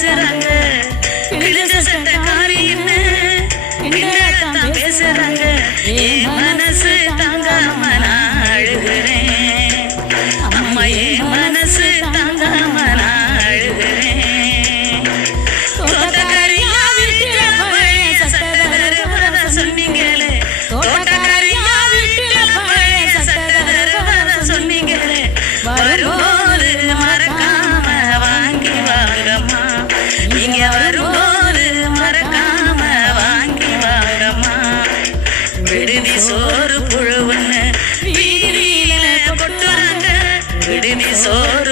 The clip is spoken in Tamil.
பேசுறாங்க கிழிஞ்ச சட்டக்காரி என்ன என்னத்தான் பேசுறாங்க என் மனசு தாங்காம நான் அழுகிறேன் அம்மா என் மனசு தாங்காம நான் அழுகிறேன் தோட்டக்காரியா வீட்டுல பழைய சட்டை சொன்னீங்களே தோட்டக்காரியா வீட்டுல பழைய சட்டை சொன்னீங்களே வரும்போது மறக்காம வாங்கி வாங்கம்மா நீங்க வரும்போது மறக்காம வாங்கி வாங்கம்மா விடுதி சோறு புழுவுன்னு வீதியில கொட்டுறாங்க விடுதி சோறு